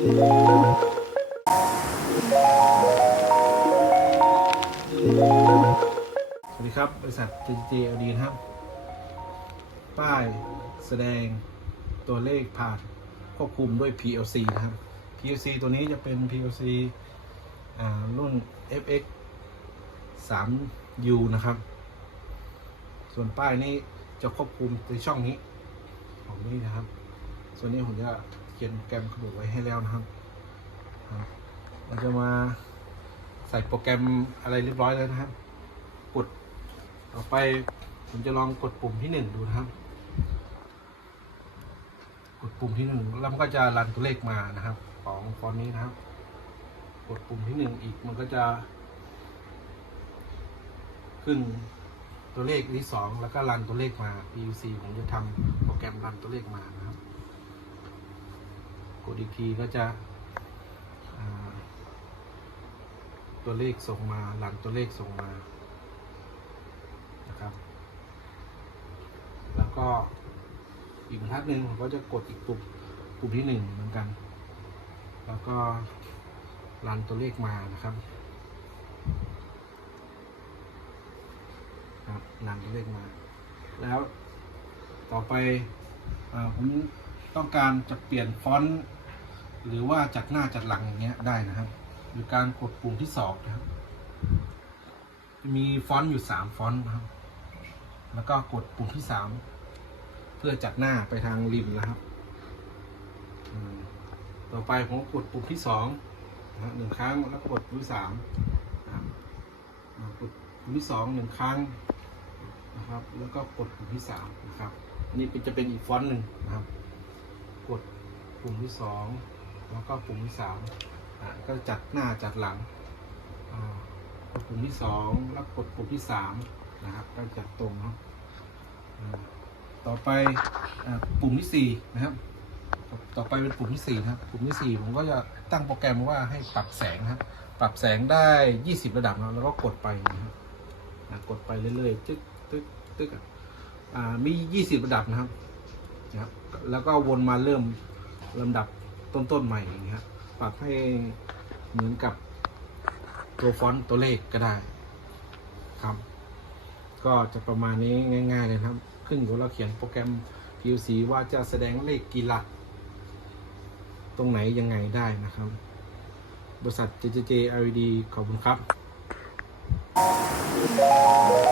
สวัสดีครับ บริษัท JJLD นะครับ ป้ายแสดงตัวเลขผ่านควบคุมด้วย PLC นะครับ PLC ตัวนี้จะเป็น PLC รุ่น FX 3U นะครับ ส่วนป้ายนี้จะควบคุมในช่องนี้ของนี้นะครับ ส่วนนี้ผมจะ ขียนโปรแกรมระบุไว้ให้แล้วนะครับครับ เราจะมาใส่โปรแกรมอะไรเรียบร้อยแล้วนะครับ กดต่อไปผมจะลองกดปุ่มที่หนึ่งดูนะครับ กดปุ่มที่หนึ่งแล้วมันก็จะรันตัวเลขมานะครับ ของฟอนต์นี้นะครับ กดปุ่มที่หนึ่งอีกมันก็จะ ขึ้นตัวเลขที่สองแล้วก็รันตัวเลขมา PUC ผมจะทำโปรแกรมรันตัวเลขมานะครับ กดอีกทีก็จะตัวเลขส่งมารันตัวเลขส่งมานะครับ แล้วก็อีกบรรทัดหนึ่งผมก็จะกดอีกปุ่มปุ่มที่หนึ่งเหมือนกัน แล้วก็รันตัวเลขมานะครับครับนตัวเลขมา แล้วต่อไปอผม ต้องการจะเปลี่ยนฟอนต์หรือว่าจากหน้าจากหลังอย่างเงี้ยได้นะครับโดยการกดปุ่มที่สองนะครับจะมีฟอนต์อยู่สามฟอนต์นะครับ แล้วก็กดปุ่มที่สามเพื่อจากหน้าไปทางริมนะครับต่อไปผมกดปุ่มที่สองนะหนึ่งครั้งแล้วก็กดปุ่มที่สามนะครับกดปุ่มที่สองหนึ่งครั้งนะครับ แล้วก็กดปุ่มที่สามนะครับนนี้เป็นจะเป็นอีกฟอนต์หนึ่งนะครับ กดปุ่มที่สองแล้วก็ปุ่มที่สามอ่าก็จัดหน้าจัดหลังอ่ากดปุ่มที่สองแล้วกดปุ่มที่สามนะครับก็จัดตรงเนาะอ่าต่อไปอ่าปุ่มที่สี่นะครับ ต่อไปเป็นปุ่มที่สี่นะครับ ปุ่มที่สี่ผมก็จะตั้งโปรแกรมว่าให้ปรับแสงนะครับปรับแสงได้ 20 ระดับนะแล้วก็กดไปนะครับกดไปเรื่อยๆตึ๊กตึ๊กตึ๊กอะอ่ามี 20 ระดับนะครับ นะครับแล้วก็วนมาเริ่มลำดับต้นๆใหม่อย่างเงี้ยปรับให้เหมือนกับตัวฟอนต์ตัวเลขก็ได้ครับ ก็จะประมาณนี้ง่าย ๆ เลยครับ ขึ้นกับเราเขียนโปรแกรม PLC ว่าจะแสดงเลขกี่หลัก ตรงไหนยังไงได้นะครับ บริษัท JJJ LED ขอบคุณครับ